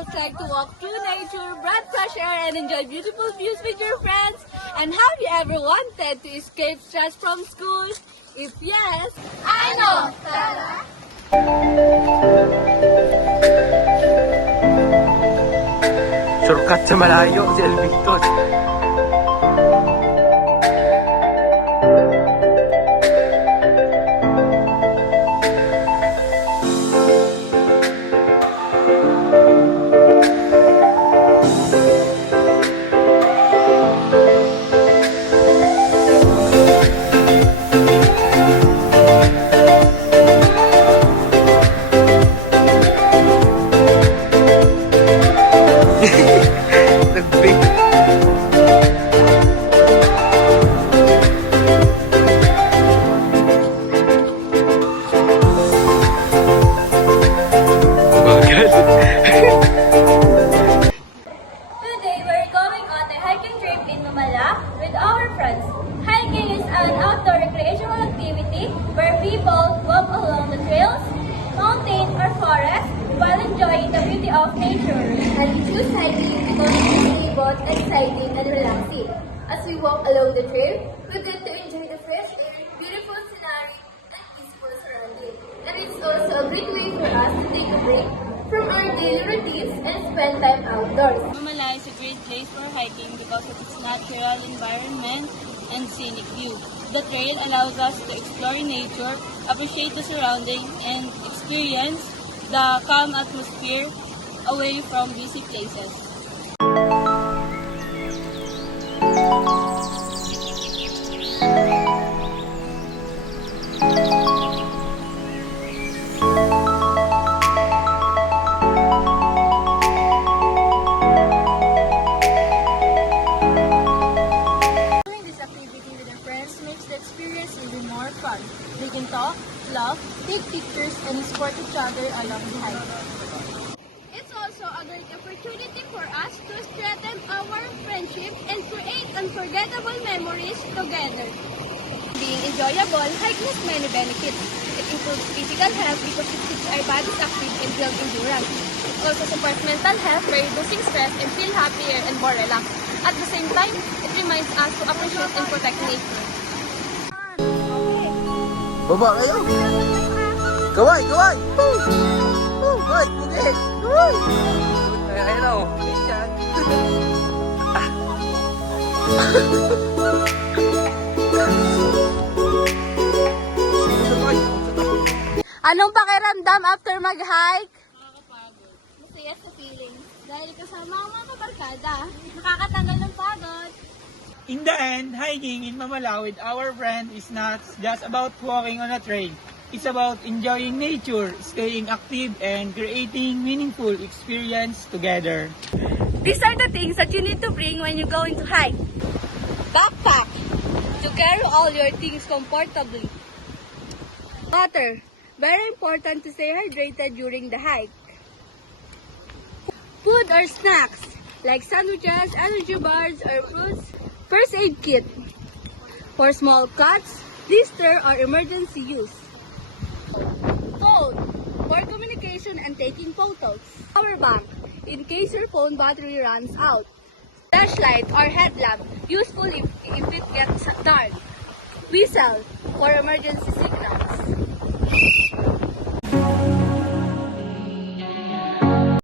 feels like to walk through nature, breathe fresh air, and enjoy beautiful views with your friends? And have you ever wanted to escape stress from school? If yes, I know, Tara! Shortcut sa malayo, si Elvictor. Nagbig. Bagal. Today, we're going on a hiking trip in Numala with our friends. Hiking is an outdoor recreational activity where people walk along the trails, mountains, or forests while enjoying the beauty of nature. And we choose hiking because it is both exciting and relaxing. As we walk along the trail, we get to enjoy the fresh air, beautiful scenery, and peaceful surroundings. And it's also a great way for us to take a break from our daily routines and spend time outdoors. Numala is a great place for hiking because of its natural environment and scenic view. The trail allows us to explore nature, appreciate the surrounding, and experience the calm atmosphere away from busy places. Doing this activity with your friends makes the experience even more fun. They can talk, laugh, take pictures, and support each other along the hike. It's also a great opportunity for us to strengthen our friendship and create unforgettable memories together. Being enjoyable, hiking has many benefits. It improves physical health because it keeps our bodies active and builds endurance. It also supports mental health by reducing stress and feel happier and more relaxed. At the same time, it reminds us to appreciate and protect nature. Baba kayo. Kaway, kaway. Woo! Woo! Kaway, pugi. Woo! Ayun o. Ayan. Anong pakiramdam after mag-hike? Nakakapagod. Masaya sa feeling. Dahil kasama ang mga kabarkada, nakakatanggal ng pagod. In the end, hiking in Mamala with our friend is not just about walking on a trail. It's about enjoying nature, staying active, and creating meaningful experience together. These are the things that you need to bring when you're going to hike. Backpack, to carry all your things comfortably. Water, very important to stay hydrated during the hike. Food or snacks, like sandwiches, energy bars, or fruits. First aid kit, for small cuts, blister, or emergency use. Phone, for communication and taking photos. Power bank, in case your phone battery runs out. Flashlight or headlamp, useful if it gets dark. Whistle, for emergency signal.